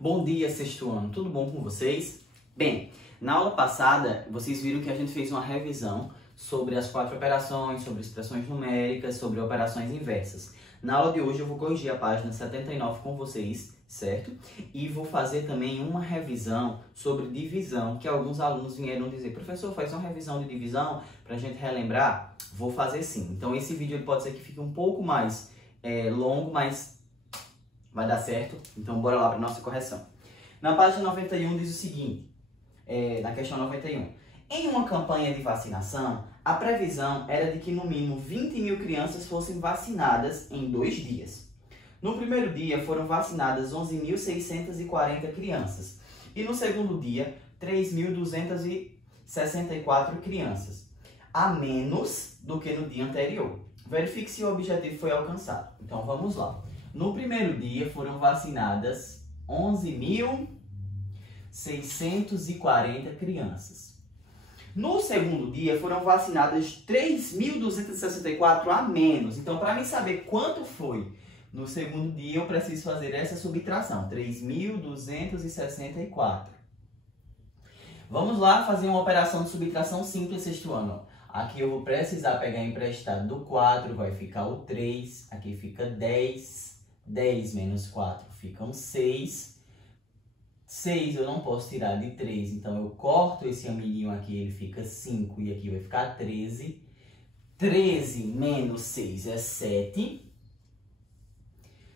Bom dia, sexto ano, tudo bom com vocês? Bem, na aula passada, vocês viram que a gente fez uma revisão sobre as 4 operações, sobre expressões numéricas, sobre operações inversas. Na aula de hoje eu vou corrigir a página 79 com vocês, certo? E vou fazer também uma revisão sobre divisão, que alguns alunos vieram dizer: professor, faz uma revisão de divisão para a gente relembrar? Vou fazer sim. Então esse vídeo ele pode ser que fique um pouco mais longo, mas vai dar certo, então bora lá para a nossa correção. Na página 91 diz o seguinte, na questão 91. Em uma campanha de vacinação, a previsão era de que no mínimo 20 mil crianças fossem vacinadas em 2 dias. No primeiro dia foram vacinadas 11.640 crianças e no segundo dia 3.264 crianças, a menos do que no dia anterior. Verifique se o objetivo foi alcançado. Então vamos lá. No primeiro dia foram vacinadas 11.640 crianças. No segundo dia foram vacinadas 3.264 a menos. Então, para mim saber quanto foi no segundo dia, eu preciso fazer essa subtração. 3.264. Vamos lá fazer uma operação de subtração simples sexto ano. Aqui eu vou precisar pegar emprestado do 4, vai ficar o 3. Aqui fica 10. 10 menos 4 ficam 6. 6 eu não posso tirar de 3, então eu corto esse amiguinho aqui, ele fica 5 e aqui vai ficar 13. 13 menos 6 é 7.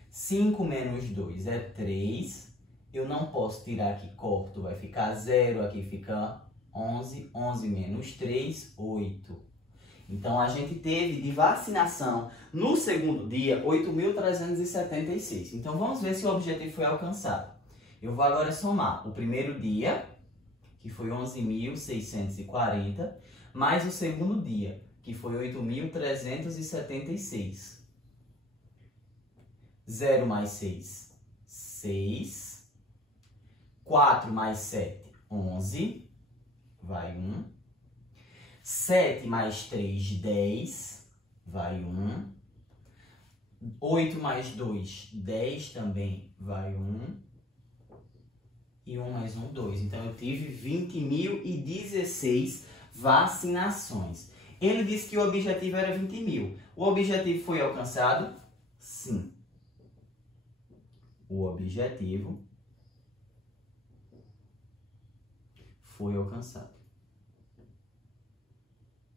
5 menos 2 é 3. Eu não posso tirar aqui, corto, vai ficar 0, aqui fica 11. 11 menos 3, 8. Então, a gente teve de vacinação no segundo dia 8.376. Então, vamos ver se o objetivo foi alcançado. Eu vou agora somar o primeiro dia, que foi 11.640, mais o segundo dia, que foi 8.376. 0 mais 6, 6. 4 mais 7, 11. Vai 1. 7 mais 3, 10, vai 1. 8 mais 2, 10 também, vai 1. E 1 mais 1, 2. Então, eu tive 20.016 vacinações. Ele disse que o objetivo era 20 mil. O objetivo foi alcançado? Sim. O objetivo foi alcançado.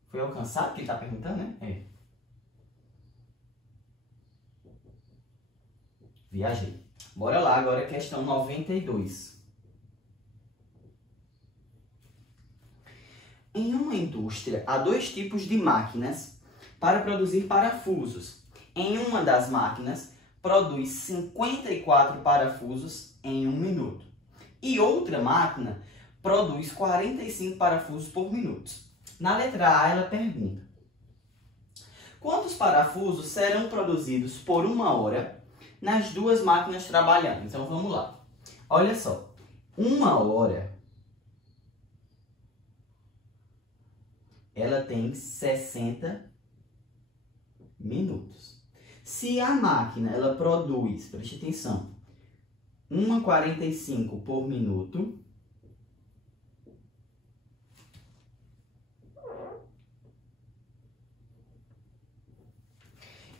Foi alcançado? Que ele está perguntando, né? Viajei. Bora lá, agora a questão 92. Em uma indústria, há 2 tipos de máquinas para produzir parafusos. Em uma das máquinas, produz 54 parafusos em 1 minuto. E outra máquina produz 45 parafusos por minuto. Na letra A, ela pergunta: quantos parafusos serão produzidos por 1 hora nas 2 máquinas trabalhando? Então, vamos lá. Olha só. 1 hora, ela tem 60 minutos. Se a máquina, ela produz, preste atenção, 1,45 por minuto,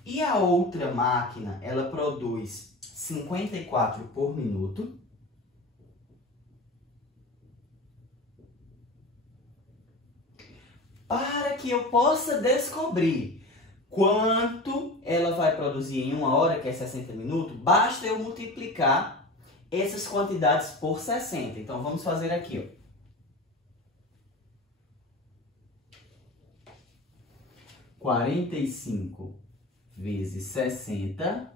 e a outra máquina, ela produz 54 por minuto. Para que eu possa descobrir quanto ela vai produzir em 1 hora, que é 60 minutos, basta eu multiplicar essas quantidades por 60. Então, vamos fazer aqui, ó. 45 vezes 60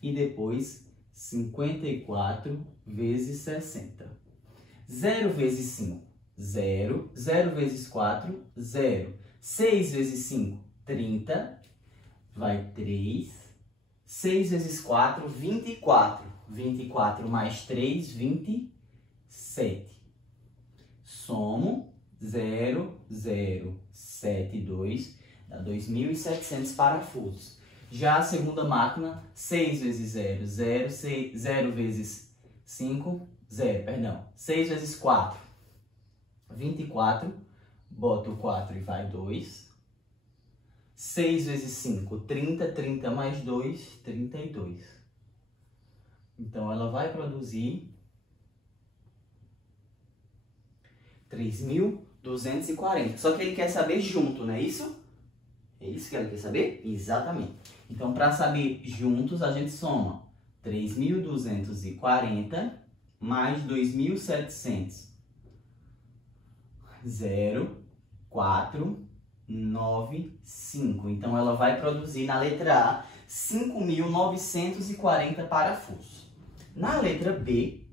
e depois 54 vezes 60. 0 vezes 5, 0. 0 vezes 4, 0. 6 vezes 5, 30. Vai 3. 6 vezes 4, 24. 24 mais 3, 27. Somo 0, 0, 7, 2. Dá 2.700 parafusos. Já a segunda máquina, 6 vezes 0, 0. 0 vezes 6 vezes 4, 24. Boto o 4 e vai 2. 6 vezes 5, 30. 30 mais 2, 32. Então, ela vai produzir 3.240. Só que ele quer saber junto, não é isso? É isso que ele quer saber? Exatamente. Então, para saber juntos, a gente soma 3.240 mais 2.700. 0, 4, 9, 5. Então, ela vai produzir na letra A 5.940 parafusos. Na letra B,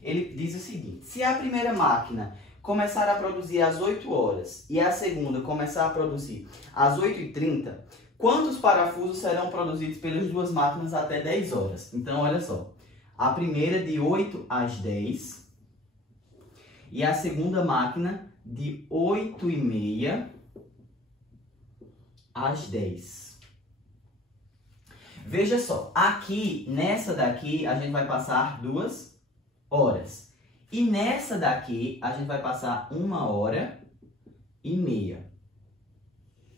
ele diz o seguinte: se a primeira máquina começar a produzir às 8 horas e a segunda começar a produzir às 8h30, quantos parafusos serão produzidos pelas duas máquinas até 10 horas? Então, olha só. A primeira de 8 às 10 e a segunda máquina de 8h30 às 10. Veja só, aqui, nessa daqui, a gente vai passar 2 horas. E nessa daqui, a gente vai passar 1h30.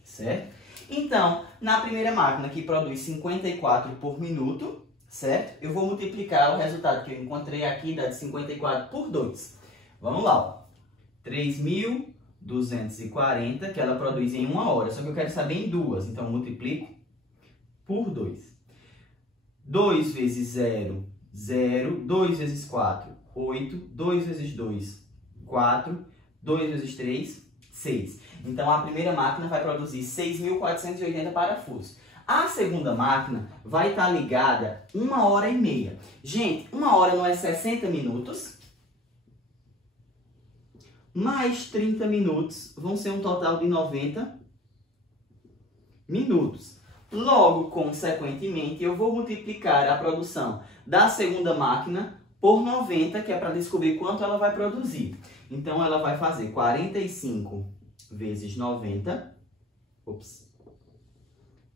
Certo? Então, na primeira máquina, que produz 54 por minuto, certo? Eu vou multiplicar o resultado que eu encontrei aqui, dá de 54 por 2. Vamos lá, ó. 3.240, que ela produz em 1 hora. Só que eu quero saber em 2, então eu multiplico por 2. 2 vezes 0, 0. 2 vezes 4, 8. 2 vezes 2, 4. 2 vezes 3, 6. Então, a primeira máquina vai produzir 6.480 parafusos. A segunda máquina vai estar ligada 1h30. Gente, 1 hora não é 60 minutos? Mais 30 minutos vão ser um total de 90 minutos. Logo, consequentemente, eu vou multiplicar a produção da segunda máquina por 90, que é para descobrir quanto ela vai produzir. Então, ela vai fazer 45 vezes 90.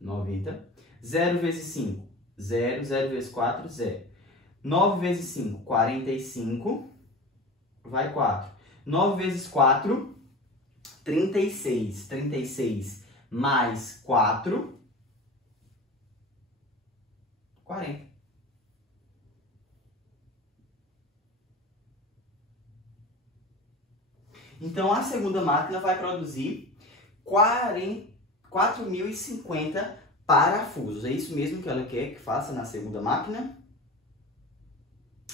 90. 0 vezes 5, 0. 0 vezes 4, 0. 9 vezes 5, 45. Vai 4. 9 vezes 4, 36. 36 mais 4, 40. Então, a segunda máquina vai produzir 4.050 parafusos. É isso mesmo que ela quer que faça na segunda máquina?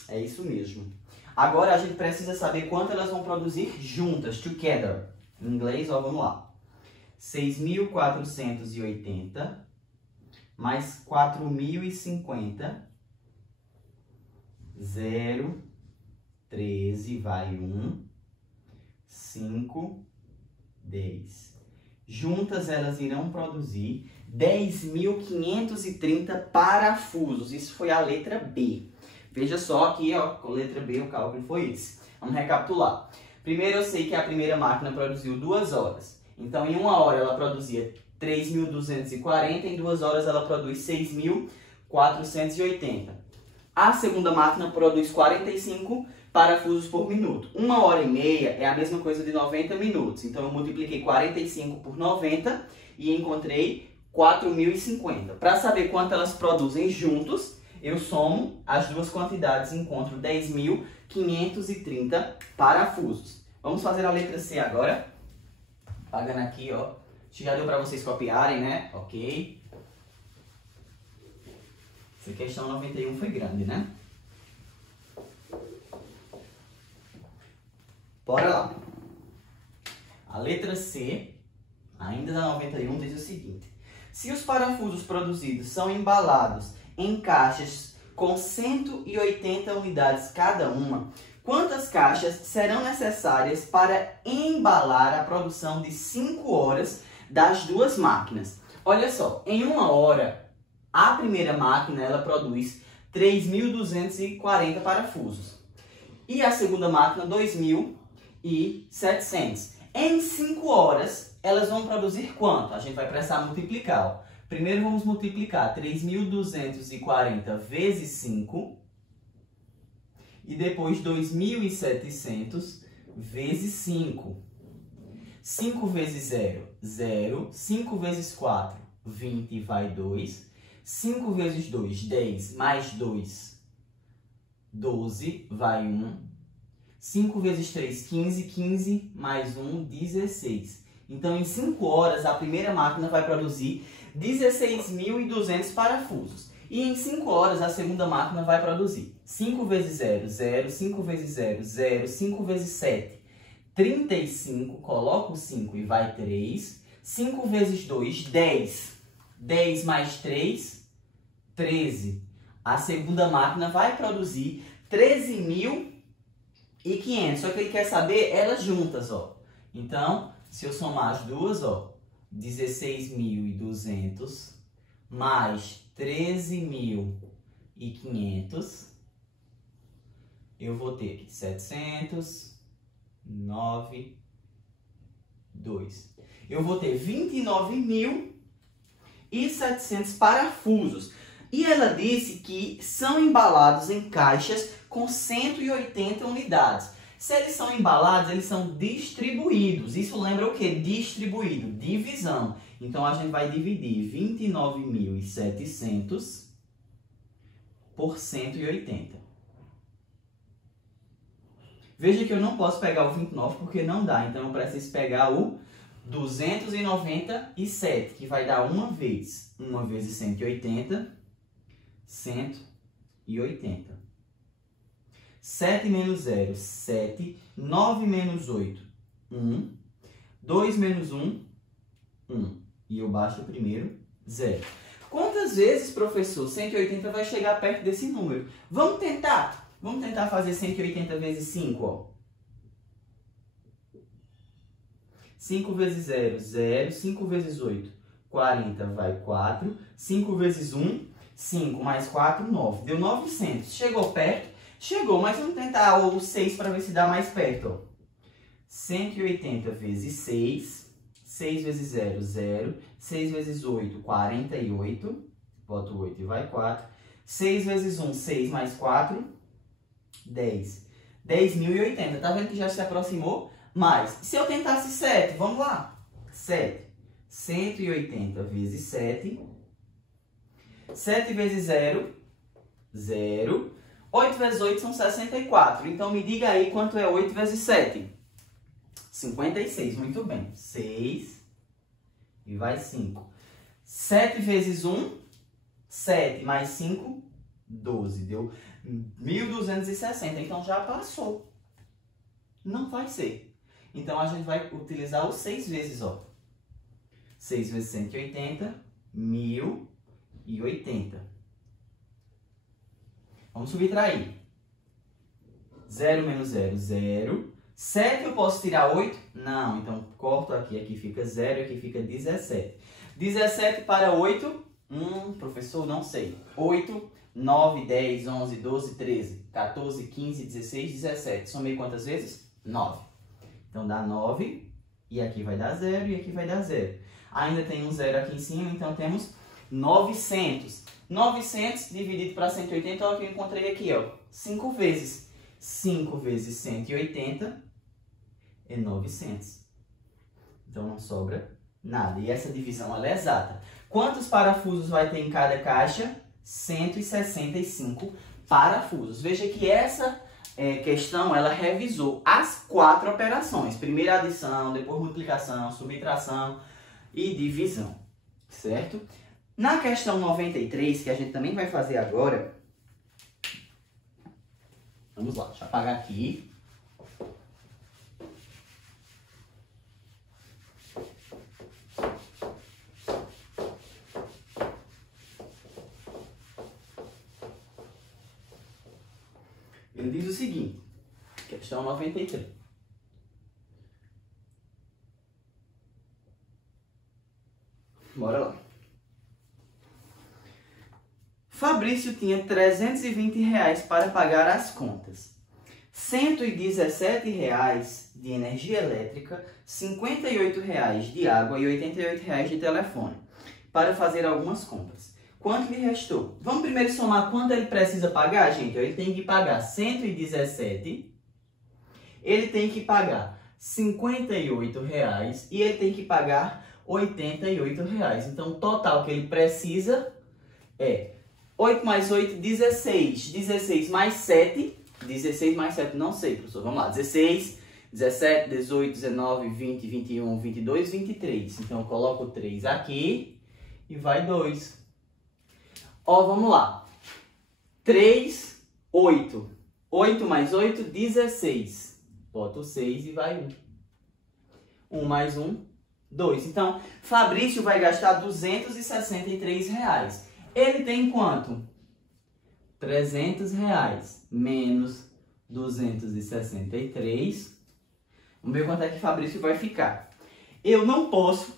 É isso mesmo. Agora, a gente precisa saber quanto elas vão produzir juntas, together. Em inglês, ó, vamos lá. 6.480 mais 4.050. 0, 13, vai 1, 5, 10. Juntas, elas irão produzir 10.530 parafusos. Isso foi a letra B. Veja só aqui, ó, com a letra B, o cálculo foi esse. Vamos recapitular. Primeiro, eu sei que a primeira máquina produziu 2 horas. Então, em 1 hora, ela produzia 3.240. Em 2 horas, ela produz 6.480. A segunda máquina produz 45 parafusos por minuto. 1h30 é a mesma coisa de 90 minutos. Então, eu multipliquei 45 por 90 e encontrei 4.050. Para saber quanto elas produzem juntos, eu somo as duas quantidades e encontro 10.530 parafusos. Vamos fazer a letra C agora. Pagando aqui, ó. Já deu para vocês copiarem, né? Ok. Essa questão 91 foi grande, né? Bora lá. A letra C, ainda da 91, diz o seguinte: se os parafusos produzidos são embalados em caixas com 180 unidades cada uma, quantas caixas serão necessárias para embalar a produção de 5 horas das duas máquinas? Olha só, em 1 hora, a primeira máquina ela produz 3.240 parafusos. E a segunda máquina, 2.700. Em 5 horas, elas vão produzir quanto? A gente vai precisar multiplicar, ó. Primeiro vamos multiplicar 3.240 vezes 5. E depois 2.700 vezes 5. 5 vezes 0, 0. 5 vezes 4, 20, vai 2. 5 vezes 2, 10. Mais 2, 12, vai 1. 5 vezes 3, 15. 15 mais 1, 16. Então, em 5 horas, a primeira máquina vai produzir 16.200 parafusos. E em 5 horas, a segunda máquina vai produzir 5 vezes 0, 0. 5 vezes 0, 0. 5 vezes 7, 35. Coloca o 5 e vai 3. 5 vezes 2, 10. 10 mais 3, 13. A segunda máquina vai produzir 13.500. Só que ele quer saber elas juntas, ó. Então, se eu somar as duas, ó, 16.200 mais 13.500, eu vou ter aqui 700, 9, 2. Eu vou ter 29.700 parafusos. E ela disse que são embalados em caixas com 180 unidades. Se eles são embalados, eles são distribuídos. Isso lembra o quê? Distribuído, divisão. Então, a gente vai dividir 29.700 por 180. Veja que eu não posso pegar o 29 porque não dá. Então, eu preciso pegar o 297, que vai dar 1 vez. 1 vezes 180, 180. 7 menos 0, 7. 9 menos 8, 1. 2 menos 1, 1. E eu baixo o primeiro, 0. Quantas vezes, professor, 180 vai chegar perto desse número? Vamos tentar. Vamos tentar fazer 180 vezes 5, ó. 5 vezes 0, 0. 5 vezes 8, 40, vai 4. 5 vezes 1, 5. Mais 4, 9. Deu 900. Chegou perto? Chegou, mas vamos tentar o 6 para ver se dá mais perto, ó. 180 vezes 6. 6 vezes 0, 0. 6 vezes 8, 48. Boto 8 e vai 4. 6 vezes 1, 6 mais 4, 10. 10.080. Tá vendo que já se aproximou? Mas, se eu tentasse 7, vamos lá. 7. 180 vezes 7. 7 vezes 0, 0. 8 vezes 8 são 64. Então, me diga aí quanto é 8 vezes 7. 56. Muito bem. 6 e vai 5. 7 vezes 1, 7 mais 5, 12. Deu 1.260. Então, já passou. Não vai ser. Então, a gente vai utilizar o 6 vezes, ó. 6 vezes 180, 1.080. Vamos subtrair. 0 menos 0, 0. 7 eu posso tirar 8? Não, então corto aqui. Aqui fica 0 e aqui fica 17. 17 para 8? Professor, não sei. 8, 9, 10, 11, 12, 13, 14, 15, 16, 17. Somei quantas vezes? 9. Então dá 9. E aqui vai dar 0 e aqui vai dar 0. Ainda tem um 0 aqui em cima, então temos 900. 900 dividido para 180, olha o que eu encontrei aqui, ó. 5 vezes. 5 vezes 180 é 900. Então não sobra nada. E essa divisão ela é exata. Quantos parafusos vai ter em cada caixa? 165 parafusos. Veja que essa questão ela revisou as 4 operações. Primeiro adição, depois multiplicação, subtração e divisão. Certo? Na questão 93, que a gente também vai fazer agora, vamos lá, deixa eu apagar aqui. Ele diz o seguinte, questão 93. Bora lá. Fabrício tinha R$320 para pagar as contas. R$117 de energia elétrica, R$58 de água e R$88 de telefone, para fazer algumas compras. Quanto lhe restou? Vamos primeiro somar quanto ele precisa pagar, gente? Ele tem que pagar 117, ele tem que pagar R$58 e ele tem que pagar R$88. Então, o total que ele precisa é 8 mais 8, 16. 16 mais 7. 16 mais 7, não sei, professor. Vamos lá. 16, 17, 18, 19, 20, 21, 22, 23. Então, eu coloco o 3 aqui e vai 2. Ó, vamos lá. 3, 8. 8 mais 8, 16. Boto 6 e vai 1. 1 mais 1, 2. Então, Fabrício vai gastar R$263. Ele tem quanto? R$300 menos 263. Vamos ver quanto é que Fabrício vai ficar. Eu não posso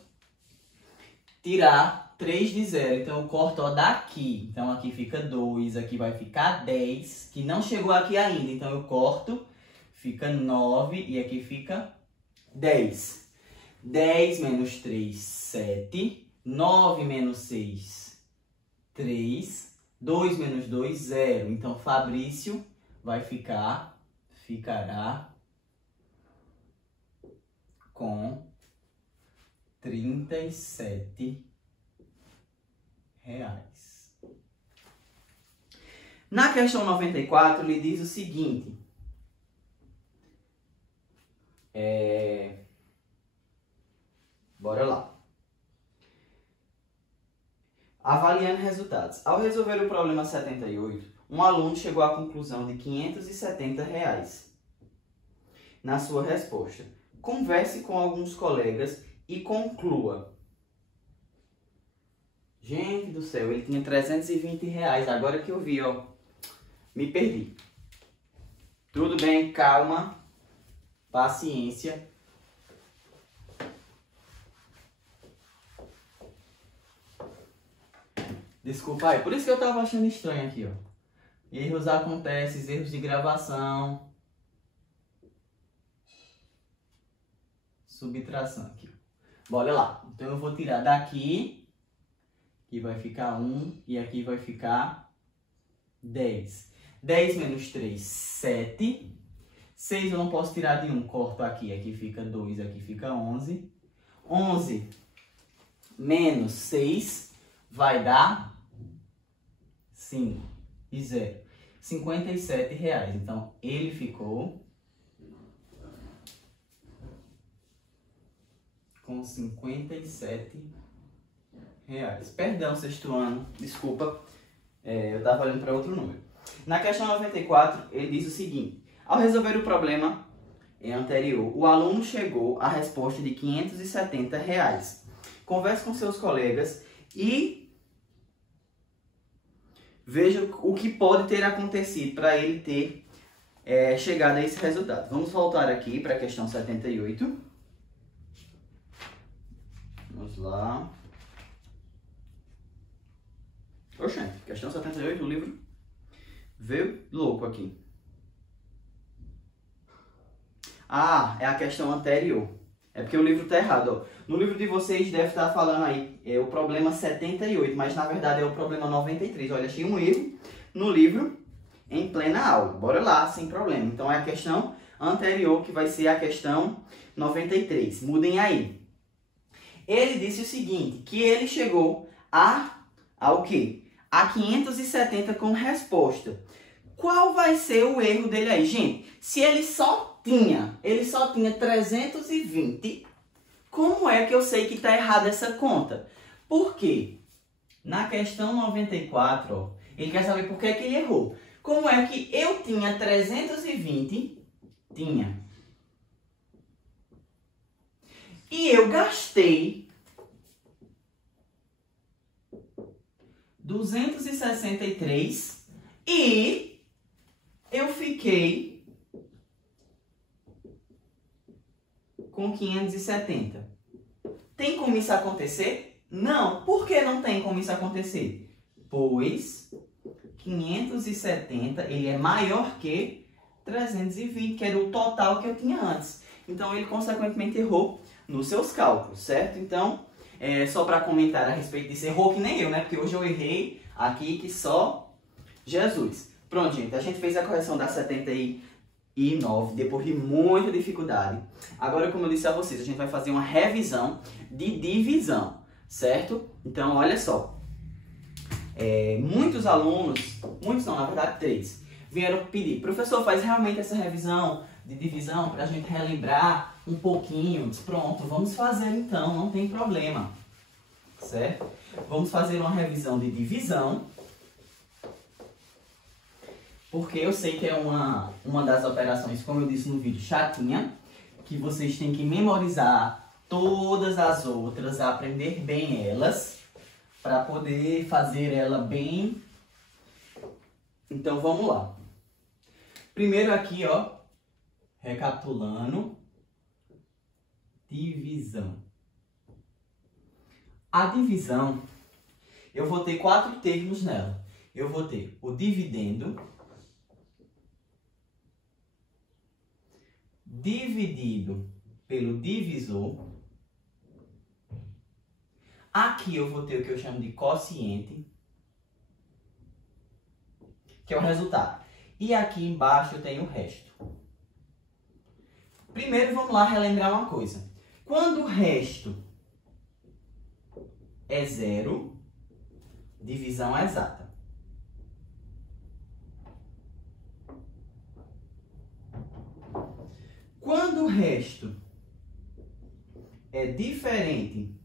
tirar 3 de 0, então eu corto ó, daqui. Então aqui fica 2, aqui vai ficar 10, que não chegou aqui ainda. Então eu corto, fica 9 e aqui fica 10. 10 menos 3, 7. 9 menos 6, 3. 2 menos 2, 0. Então, Fabrício vai ficará com R$37. Na questão 94, ele diz o seguinte. Bora lá. Avaliando resultados. Ao resolver o problema 78, um aluno chegou à conclusão de R$570 na sua resposta. Converse com alguns colegas e conclua. Gente do céu, ele tinha R$320. Agora que eu vi, ó, me perdi. Tudo bem, calma, paciência. Desculpa aí, por isso que eu tava achando estranho aqui, ó. Erros acontecem, erros de gravação. Subtração aqui. Bora lá. Então eu vou tirar daqui, que vai ficar 1, e aqui vai ficar 10. 10 menos 3, 7. 6 eu não posso tirar de 1, corto aqui. Aqui fica 2, aqui fica 11. 11 menos 6 vai dar 5 e 0. R$57. Então, ele ficou com R$57. Perdão, sexto ano. Desculpa. Eu estava olhando para outro número. Na questão 94, ele diz o seguinte. Ao resolver o problema anterior, o aluno chegou à resposta de R$570. Converse com seus colegas e veja o que pode ter acontecido para ele ter chegado a esse resultado. Vamos voltar aqui para a questão 78. Vamos lá. Oxente, questão 78 do livro veio louco aqui. Ah, é a questão anterior. É porque o livro está errado. Ó. No livro de vocês deve estar falando aí o problema 78, mas na verdade é o problema 93. Olha, achei um erro no livro em plena aula. Bora lá, sem problema. Então é a questão anterior que vai ser a questão 93. Mudem aí. Ele disse o seguinte, que ele chegou ao quê? A 570 como resposta. Qual vai ser o erro dele aí? Gente, se ele só tinha 320, como é que eu sei que está errada essa conta? Por quê? Na questão 94, ó, ele quer saber por que ele errou. Como é que eu tinha 320? Tinha. E eu gastei 263 e eu fiquei com 570. Tem como isso acontecer? Não. Por que não tem como isso acontecer? Pois 570 ele é maior que 320, que era o total que eu tinha antes. Então ele consequentemente errou nos seus cálculos, certo? Então só para comentar a respeito disso. Errou que nem eu, né? Porque hoje eu errei aqui que só Jesus. Pronto, gente. A gente fez a correção da 79 depois de muita dificuldade. Agora, como eu disse a vocês, a gente vai fazer uma revisão de divisão, certo? Então, olha só. Muitos alunos, muitos não, na verdade 3, vieram pedir: professor, faz realmente essa revisão de divisão para a gente relembrar um pouquinho. Pronto, vamos fazer então, não tem problema, certo? Vamos fazer uma revisão de divisão, porque eu sei que é uma das operações, como eu disse no vídeo, chatinha, que vocês têm que memorizar todas as outras, aprender bem elas, para poder fazer ela bem. Então vamos lá. Primeiro aqui, ó, recapitulando, divisão. A divisão, eu vou ter 4 termos nela. Eu vou ter o dividendo, dividido pelo divisor. Aqui eu vou ter o que eu chamo de quociente, que é o resultado. E aqui embaixo eu tenho o resto. Primeiro vamos lá relembrar uma coisa. Quando o resto é 0, divisão é exata. Quando o resto é diferente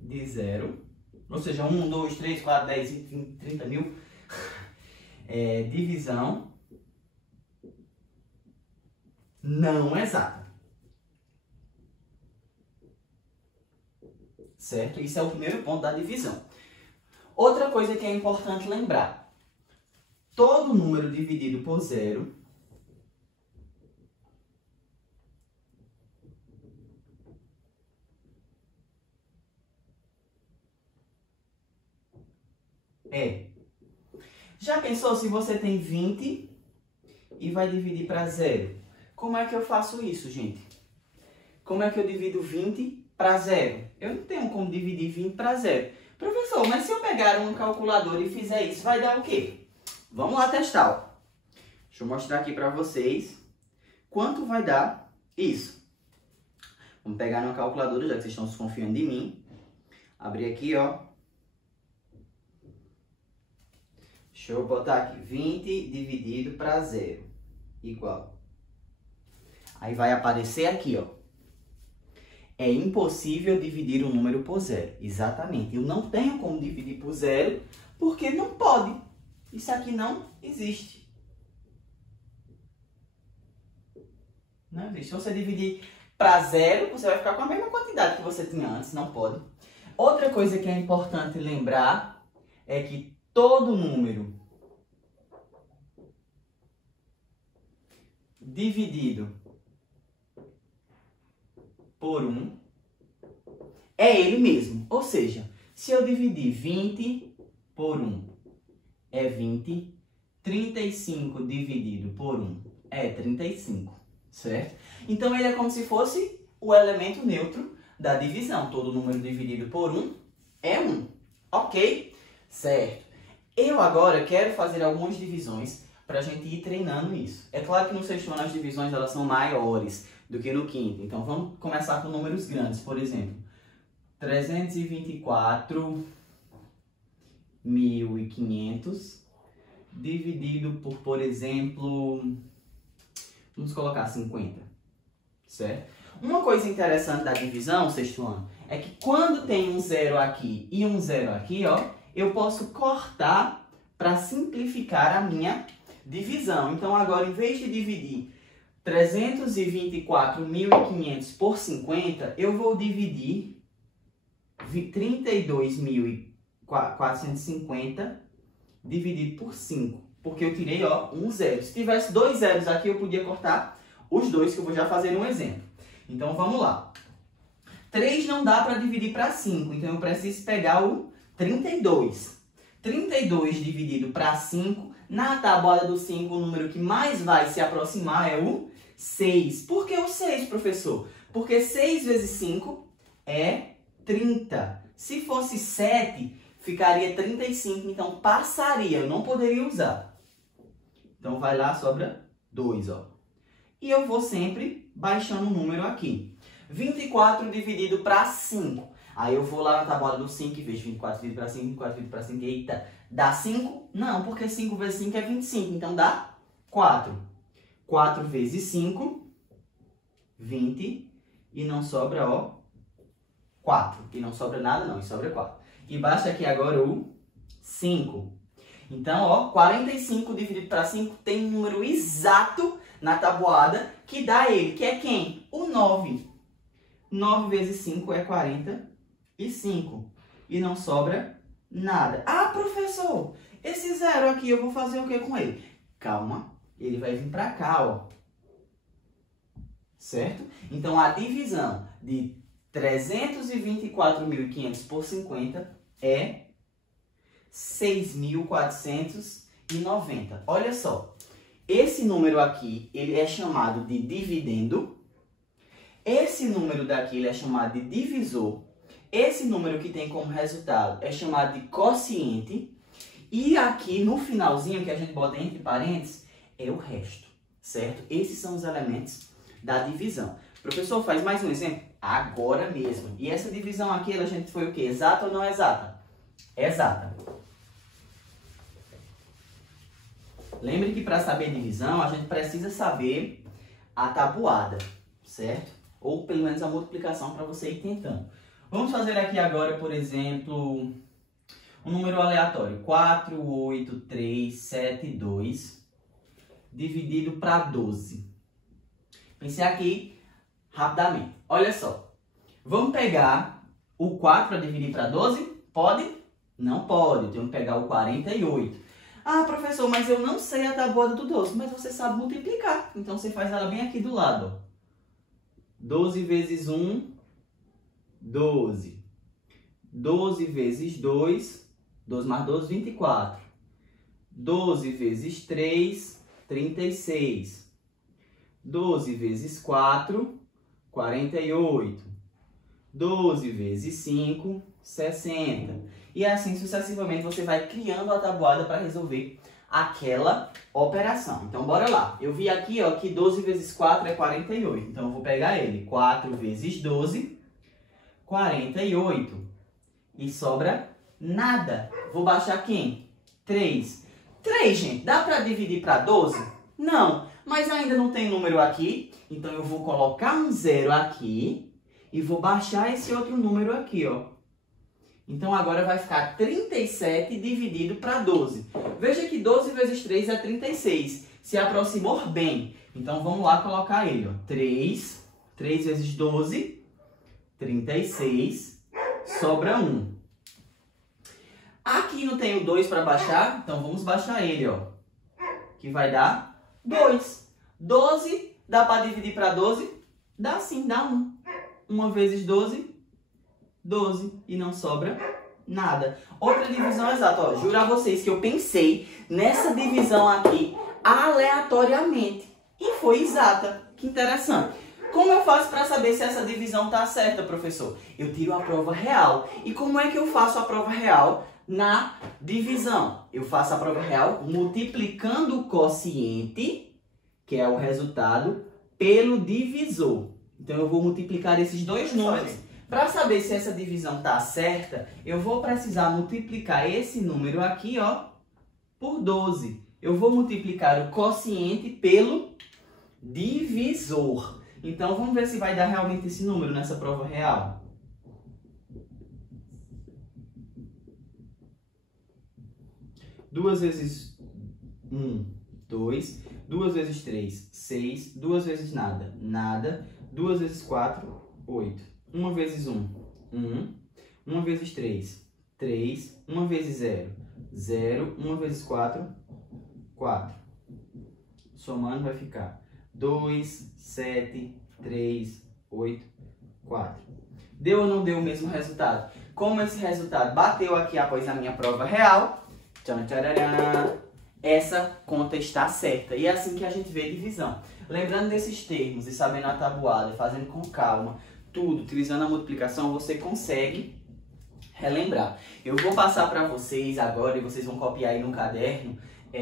de 0, ou seja, 1, 2, 3, 4, 10, 20, 30 mil, divisão não exata. Certo? Isso é o primeiro ponto da divisão. Outra coisa que é importante lembrar: todo número dividido por 0 Já pensou se você tem 20 e vai dividir para 0? Como é que eu faço isso, gente? Como é que eu divido 20 para 0? Eu não tenho como dividir 20 para 0. Professor, mas se eu pegar um calculador e fizer isso, vai dar o quê? Vamos lá testar. Ó. Deixa eu mostrar aqui para vocês quanto vai dar isso. Vamos pegar uma calculadora, já que vocês estão desconfiando de mim. Abrir aqui, ó. Deixa eu botar aqui, 20 dividido para 0, igual. Aí vai aparecer aqui, ó. É impossível dividir um número por 0. Exatamente. Eu não tenho como dividir por 0, porque não pode. Isso aqui não existe. Não existe. Se você dividir para 0, você vai ficar com a mesma quantidade que você tinha antes. Não pode. Outra coisa que é importante lembrar é que todo número dividido por 1 é ele mesmo. Ou seja, se eu dividir 20 por 1 é 20, 35 dividido por 1 é 35, certo? Então ele é como se fosse o elemento neutro da divisão. Todo número dividido por 1 é 1, ok? Certo. Eu agora quero fazer algumas divisões para a gente ir treinando isso. É claro que no sexto ano as divisões elas são maiores do que no quinto. Então vamos começar com números grandes. Por exemplo, 324.500 dividido por exemplo, vamos colocar 50, certo? Uma coisa interessante da divisão, sexto ano, é que quando tem um 0 aqui e um 0 aqui, ó, eu posso cortar para simplificar a minha divisão. Então, agora, em vez de dividir 324.500 por 50, eu vou dividir 32.450 dividido por 5. Porque eu tirei, ó, um 0. Se tivesse 2 zeros aqui, eu podia cortar os 2, que eu vou já fazer um exemplo. Então, vamos lá. 3 não dá para dividir para 5, então eu preciso pegar o 32. 32 dividido para 5, na tabuada do 5, o número que mais vai se aproximar é o 6. Por que o 6, professor? Porque 6 vezes 5 é 30. Se fosse 7, ficaria 35, então passaria, eu não poderia usar. Então vai lá, sobra 2, ó. E eu vou sempre baixando o número aqui. 24 dividido para 5. Aí eu vou lá na tabuada do 5 e vejo 24 dividido para 5, 24 dividido para 5. Eita, dá 5? Não, porque 5 vezes 5 é 25, então dá 4. 4 vezes 5, 20. E não sobra, ó, 4. E não sobra nada não, e sobra 4. E baixa aqui agora o 5. Então, ó, 45 dividido para 5 tem um número exato na tabuada que dá ele, que é quem? O 9. 9 vezes 5 é 45. E não sobra nada. Ah, professor, esse zero aqui eu vou fazer o que com ele? Calma, ele vai vir para cá, ó. Certo? Então, a divisão de 324.500 por 50 é 6.490. Olha só, esse número aqui, ele é chamado de dividendo. Esse número daqui, ele é chamado de divisor. Esse número que tem como resultado é chamado de quociente. E aqui no finalzinho, que a gente bota entre parênteses, é o resto, certo? Esses são os elementos da divisão. Professor, faz mais um exemplo? Agora mesmo. E essa divisão aqui, a gente foi o quê? Exata ou não exata? Exata. Lembre que para saber divisão, a gente precisa saber a tabuada, certo? Ou pelo menos a multiplicação para você ir tentando. Vamos fazer aqui agora, por exemplo, um número aleatório. 4, 8, 3, 7, 2, dividido para 12. Pensei aqui rapidamente. Olha só. Vamos pegar o 4 para dividir para 12? Pode? Não pode. Eu tenho que pegar o 48. Ah, professor, mas eu não sei a tabuada do 12. Mas você sabe multiplicar. Então, você faz ela bem aqui do lado. 12 vezes 1, 12. 12 vezes 2, 12 mais 12, 24. 12 vezes 3, 36. 12 vezes 4, 48. 12 vezes 5, 60. E assim sucessivamente você vai criando a tabuada para resolver aquela operação. Então, bora lá. Eu vi aqui, ó, que 12 vezes 4 é 48. Então, eu vou pegar ele. 4 vezes 12, 48. E sobra nada. Vou baixar quem? 3. 3, gente, dá para dividir para 12? Não. Mas ainda não tem número aqui, então eu vou colocar um zero aqui e vou baixar esse outro número aqui, ó. Então agora vai ficar 37 dividido para 12. Veja que 12 vezes 3 é 36. Se aproximou bem. Então vamos lá colocar ele, ó. 3 vezes 12, 36, sobra 1. Aqui não tem o 2 para baixar, então vamos baixar ele, ó. Que vai dar 2. 12 dá para dividir para 12? Dá sim, dá 1. 1 vezes 12, 12. E não sobra nada. Outra divisão exata, ó. Juro a vocês que eu pensei nessa divisão aqui aleatoriamente. E foi exata. Que interessante. Como eu faço para saber se essa divisão está certa, professor? Eu tiro a prova real. E como é que eu faço a prova real na divisão? Eu faço a prova real multiplicando o quociente, que é o resultado, pelo divisor. Então, eu vou multiplicar esses dois números. Para saber se essa divisão está certa, eu vou precisar multiplicar esse número aqui, ó, por 12. Eu vou multiplicar o quociente pelo divisor. Então, vamos ver se vai dar realmente esse número nessa prova real. Duas vezes 1, 2. 2 vezes 3, 6. 2 vezes nada, nada. 2 vezes 4, 8. 1 vezes 1, 1. 1 vezes 3, 3. 1 vezes 0, 0. 1 vezes 4, 4. Somando vai ficar 2, 7, 3, 8, 4. Deu ou não deu o mesmo resultado? Como esse resultado bateu aqui após a minha prova real, tchan, tcharará, essa conta está certa. E é assim que a gente vê divisão. Lembrando desses termos e sabendo a tabuada, fazendo com calma, tudo, utilizando a multiplicação, você consegue relembrar. Eu vou passar para vocês agora, e vocês vão copiar aí no caderno,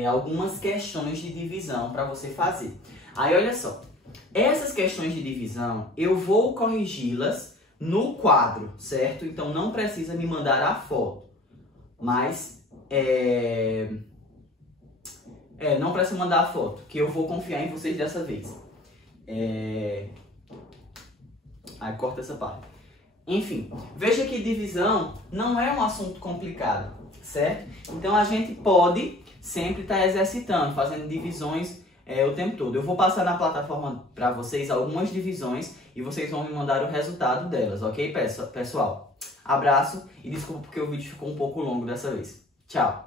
algumas questões de divisão para você fazer. Aí olha só, essas questões de divisão eu vou corrigi-las no quadro, certo? Então não precisa me mandar a foto, mas não precisa mandar a foto, que eu vou confiar em vocês dessa vez. Aí corta essa parte. Enfim, veja que divisão não é um assunto complicado, certo? Então a gente pode sempre estar exercitando, fazendo divisões o tempo todo. Eu vou passar na plataforma para vocês algumas divisões e vocês vão me mandar o resultado delas, ok, pessoal? Abraço e desculpa porque o vídeo ficou um pouco longo dessa vez. Tchau!